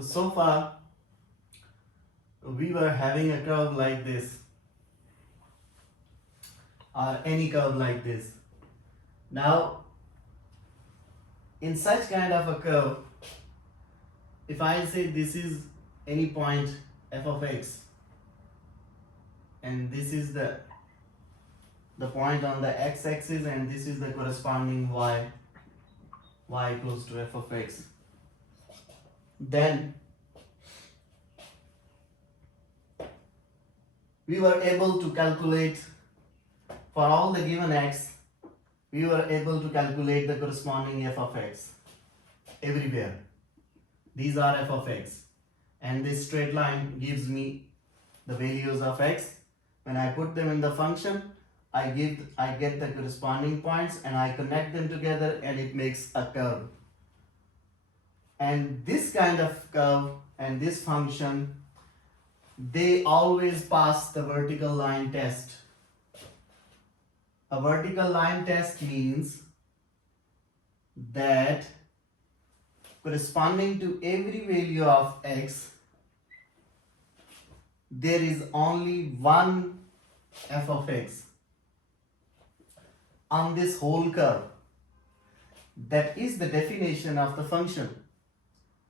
So far we were having a curve like this or any curve like this. Now in such kind of a curve, if I say this is any point f of x and this is the point on the x-axis and this is the corresponding y equals to f of x, then we were able to calculate for all the given x, we were able to calculate the corresponding f of x everywhere. These are f of x and this straight line gives me the values of x. When I put them in the function, I get the corresponding points and I connect them together and it makes a curve. And this kind of curve and this function, they always pass the vertical line test. A vertical line test means that corresponding to every value of x, there is only one f of x on this whole curve. That is the definition of the function.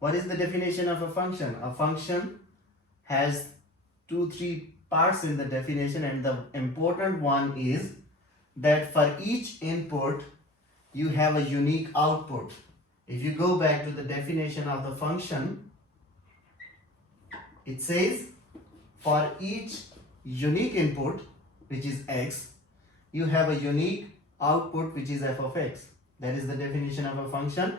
What is the definition of a function? A function has 2-3 parts in the definition, and the important one is that for each input you have a unique output. If you go back to the definition of the function, it says for each unique input, which is x, you have a unique output, which is f of x. That is the definition of a function,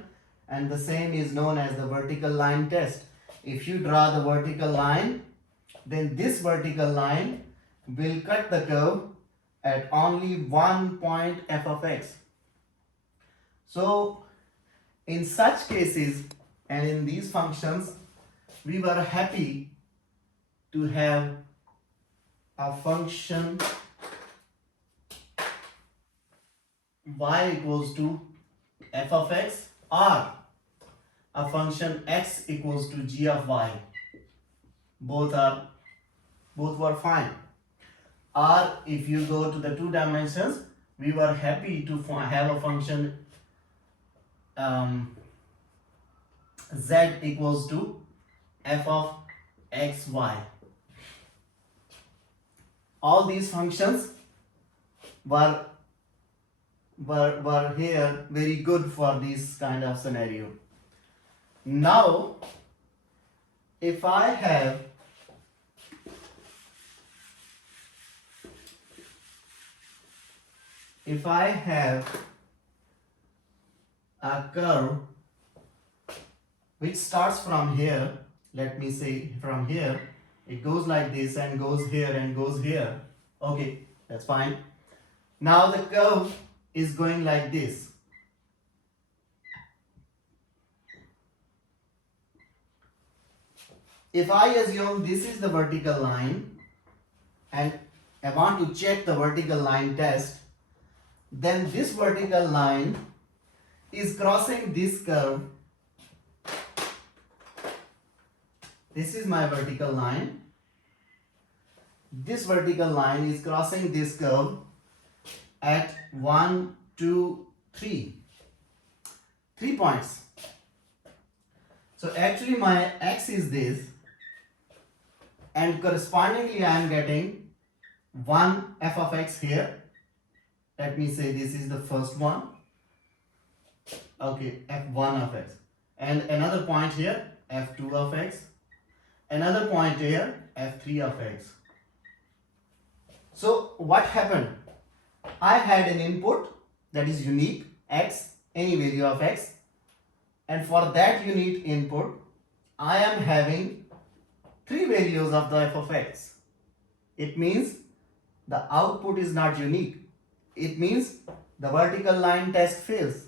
and the same is known as the vertical line test. If you draw the vertical line, then this vertical line will cut the curve at only one point f of x. So in such cases and in these functions, we were happy to have a function y equals to f of x or a function x equals to g of y. Both were fine. Or if you go to the 2 dimensions, we were happy to have a function z equals to f of xy. All these functions were here very good for this kind of scenario. Now if I have a curve which starts from here, let me say from here, it goes like this and goes here and goes here. Okay, that's fine. Now the curve is going like this. If I assume this is the vertical line and I want to check the vertical line test, then this vertical line is crossing this curve. This is my vertical line. This vertical line is crossing this curve at 1, 2, 3. 3 points. So actually my x is this, and correspondingly I am getting 1 f of x here. Let me say this is the first one. Okay, f1 of x. And another point here, f2 of x. Another point here, f3 of x. So what happened? I had an input that is unique, x, any value of x. And for that unique input, I am having 3 values of the f of x. It means the output is not unique. It means the vertical line test fails.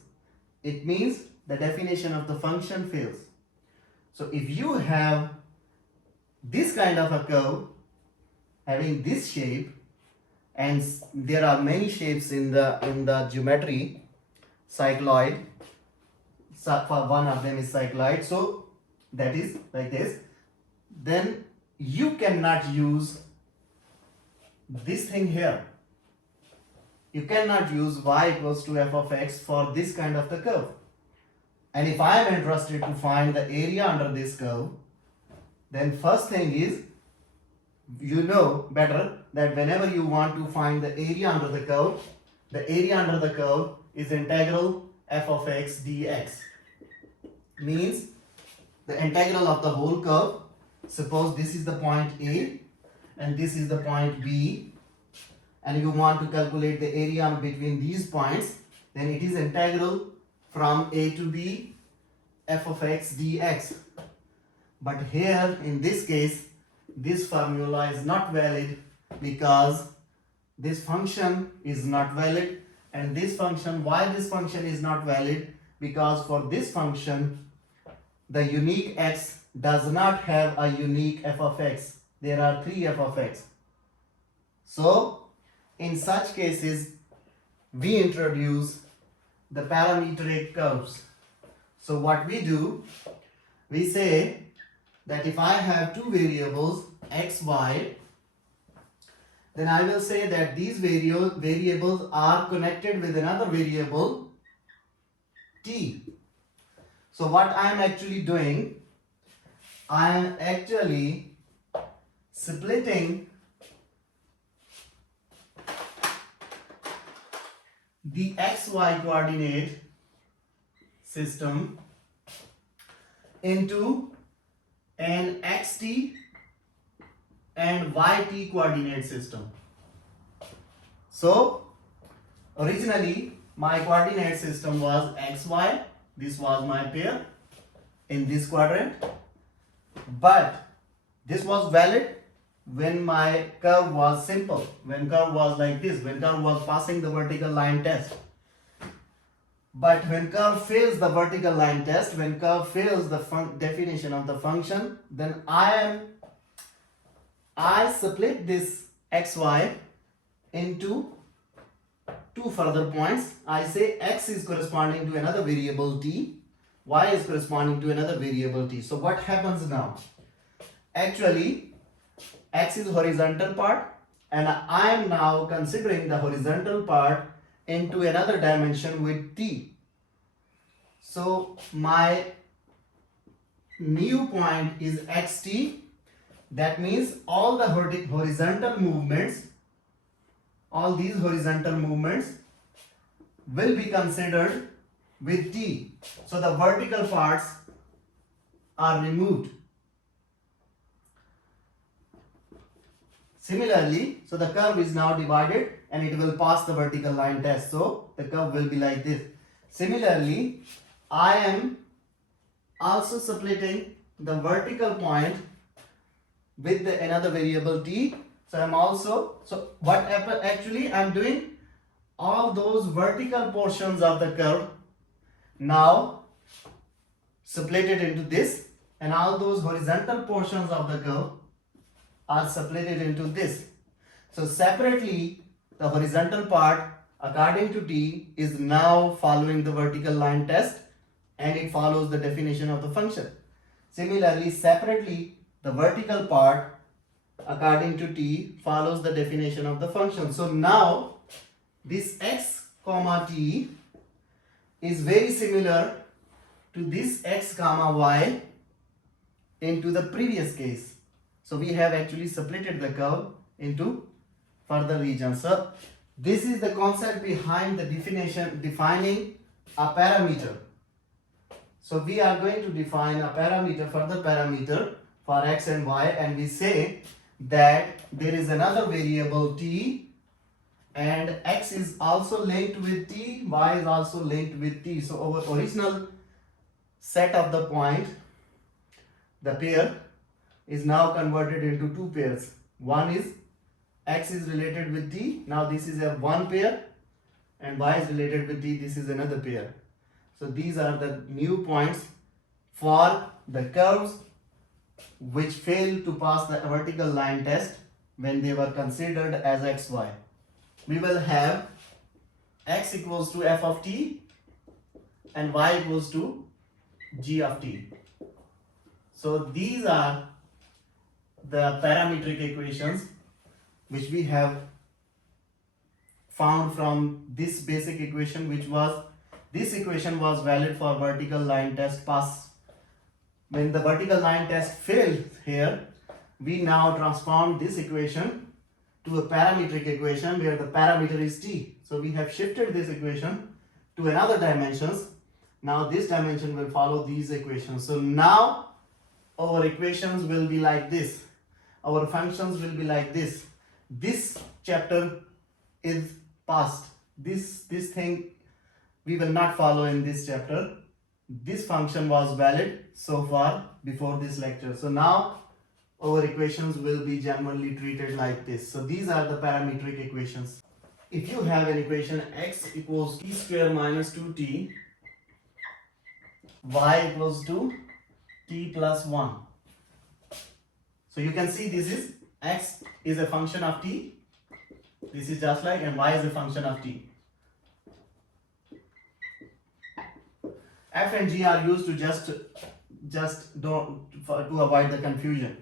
It means the definition of the function fails. So if you have this kind of a curve having this shape, and there are many shapes in the geometry, cycloid, so for one of them is cycloid. So that is like this, then you cannot use this thing here. You cannot use y equals to f of x for this kind of the curve. And if I am interested to find the area under this curve, then first thing is, you know better that whenever you want to find the area under the curve is integral f of x dx. Means the integral of the whole curve. Suppose this is the point A and this is the point B, and you want to calculate the area between these points, then it is integral from A to B f of x dx. But here in this case, this formula is not valid because this function is not valid, and this function, why this function is not valid? Because for this function, the unique x does not have a unique f of x. There are 3 f of x. So in such cases, we introduce the parametric curves. So what we do, we say that if I have two variables x, y, then I will say that these variables are connected with another variable t. So what I am actually doing, I am actually splitting the xy coordinate system into an xt and yt coordinate system. So originally my coordinate system was xy, this was my pair in this quadrant, but this was valid when my curve was simple, when curve was like this, when curve was passing the vertical line test. But when curve fails the vertical line test, when curve fails the definition of the function, then I split this xy into two further points. I say x is corresponding to another variable t, y is corresponding to another variable t. So what happens now? Actually, x is horizontal part, and I am now considering the horizontal part into another dimension with t. So my new point is xt. That means all the horizontal movements, all these horizontal movements will be considered with t. So the vertical parts are removed. Similarly, so the curve is now divided and it will pass the vertical line test. So the curve will be like this. Similarly, I am also splitting the vertical point with another variable t. So I'm also, so what actually I'm doing, all those vertical portions of the curve now separated into this, and all those horizontal portions of the curve are separated into this. So separately, the horizontal part according to t is now following the vertical line test, and it follows the definition of the function. Similarly, separately, the vertical part according to t follows the definition of the function. So now this x comma t is very similar to this x comma y into the previous case. So we have actually separated the curve into further regions. So this is the concept behind the defining a parameter. So we are going to define a parameter, further parameter for x and y, and we say that there is another variable t, and x is also linked with t, y is also linked with t. So our original set of the point, the pair, is now converted into two pairs. One is x is related with t, now this is a one pair, and y is related with t, this is another pair. So these are the new points for the curves which failed to pass the vertical line test when they were considered as xy. We will have x equals to f of t and y equals to g of t. So these are the parametric equations which we have found from this basic equation, which was, this equation was valid for vertical line test pass. When the vertical line test failed here, we now transform this equation to a parametric equation where the parameter is t. So we have shifted this equation to another dimensions. Now this dimension will follow these equations. So now our equations will be like this. Our functions will be like this. This chapter is past. This thing we will not follow in this chapter. This function was valid so far before this lecture. So now our equations will be generally treated like this. So these are the parametric equations. If you have an equation x equals t square minus 2t, y equals to t plus 1. So you can see this is x is a function of t. This is just like, and y is a function of t. F and g are used to just don't to avoid the confusion.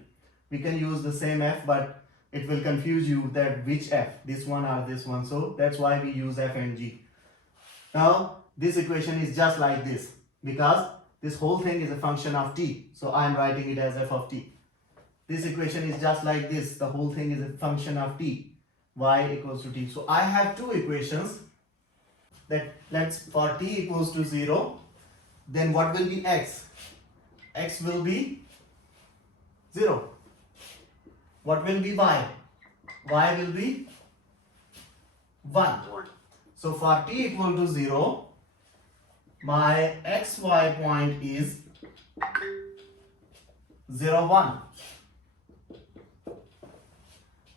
We can use the same f, but it will confuse you that which f, this one or this one. So that's why we use f and g. Now this equation is just like this because this whole thing is a function of t. So I am writing it as f of t. This equation is just like this. The whole thing is a function of t. Y equals to t. So I have two equations that let's for t equals to 0. Then what will be x? X will be 0. What will be y? Y will be 1. So for t equal to 0, my xy point is 0, 1.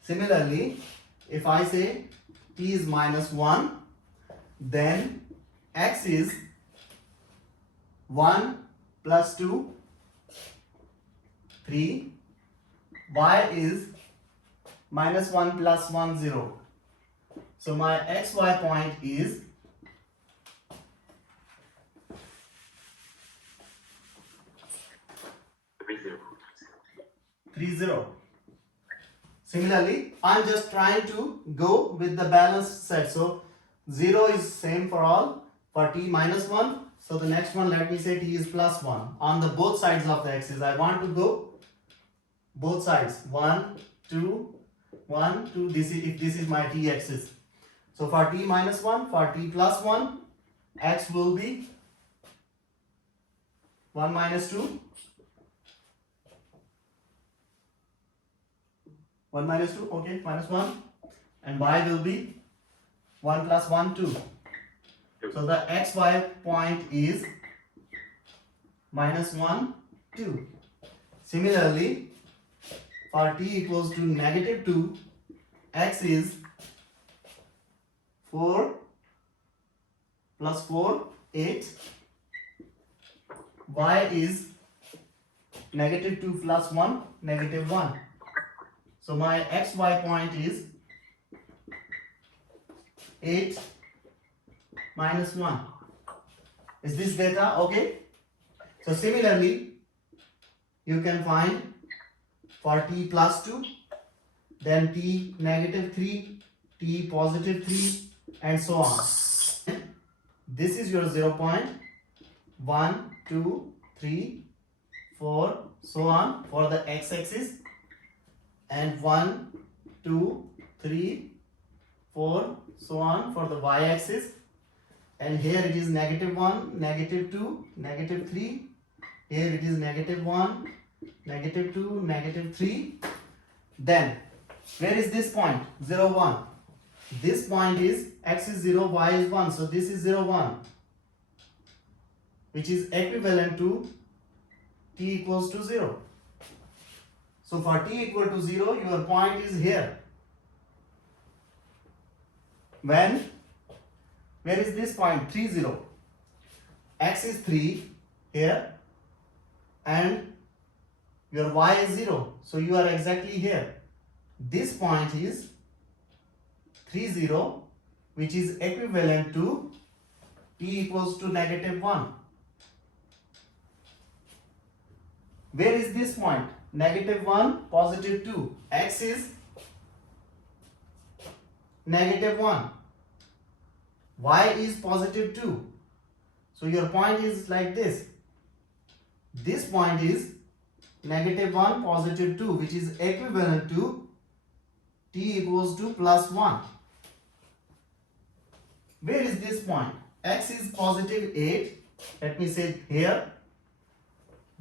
Similarly, if I say t is minus 1, then x is 1 plus 2, 3. Y is minus 1 plus 1, 0. So my xy point is 3, 0. Similarly, I'm just trying to go with the balanced set. So 0 is same for all. For t minus 1. So the next one, let me say t is plus 1. On the both sides of the axis, I want to go both sides. 1, 2, 1, 2. This is, if this is my t axis. So for t minus 1, for t plus 1, x will be 1 minus 2. 1 minus 2, okay, minus 1. And y will be 1 plus 1, 2. So the xy point is minus 1, 2. Similarly, for t equals to negative 2, x is 4 plus 4, 8. Y is negative 2 plus 1, negative 1. So my xy point is 8 minus 1. Is this data okay? So similarly, you can find for t plus 2, then t negative 3, t positive 3, and so on. This is your 0 point. 1, 2, 3, 4, so on for the x-axis. And 1, 2, 3, 4, so on for the y-axis. And here it is negative 1, negative 2, negative 3. Here it is negative 1, negative 2, negative 3. Then, where is this point? 0, 1. This point is x is 0, y is 1. So this is 0, 1. Which is equivalent to t equals to 0. So for t equal to 0, your point is here. When? Where is this point? 3, 0. X is 3 here and your y is 0. So you are exactly here. This point is 3, 0, which is equivalent to t equals to negative 1. Where is this point? -1, +2. X is -1. Y is +2. So your point is like this. This point is -1, +2, which is equivalent to t equals to +1. Where is this point? X is +8. Let me say here.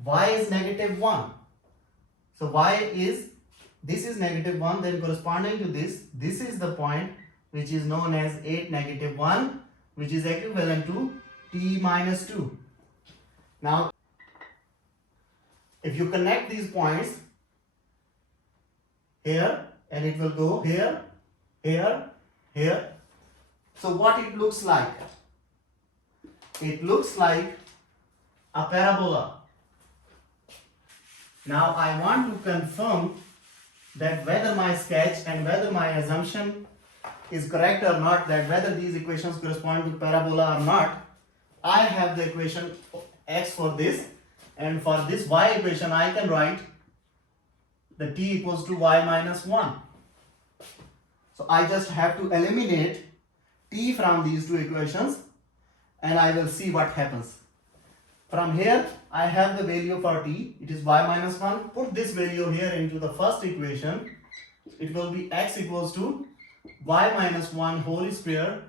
Y is -1. So y is, this is -1, then corresponding to this is the point which is known as 8 -1, which is equivalent to t minus 2. Now, if you connect these points here, and it will go here, here, here. So what it looks like? It looks like a parabola. Now I want to confirm that whether my sketch and whether my assumption is correct or not, that whether these equations correspond to parabola or not. I have the equation x for this, and for this y equation I can write the t equals to y minus 1. So I just have to eliminate t from these two equations, and I will see what happens. From here I have the value for t, it is y minus 1. Put this value here into the first equation. It will be x equals to y minus 1 whole square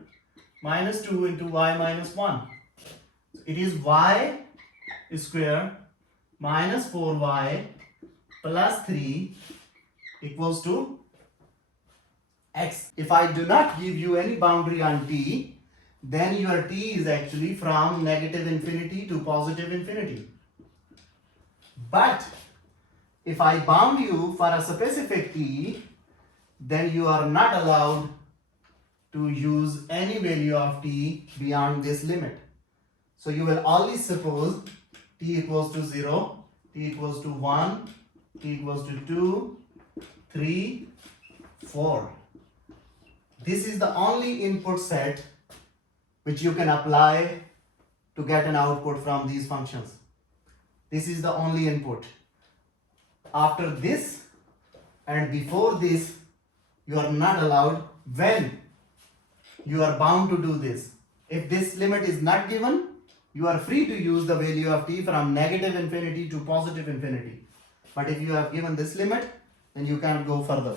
minus 2 into y minus 1. It is y square minus 4y plus 3 equals to x. If I do not give you any boundary on t, then your t is actually from -infinity to +infinity. But if I bound you for a specific t, then you are not allowed to use any value of t beyond this limit. So you will always suppose t equals to 0, t equals to 1, t equals to 2, 3, 4. This is the only input set which you can apply to get an output from these functions. This is the only input. After this and before this, you are not allowed when you are bound to do this. If this limit is not given, you are free to use the value of t from -infinity to +infinity. But if you have given this limit, then you can't go further.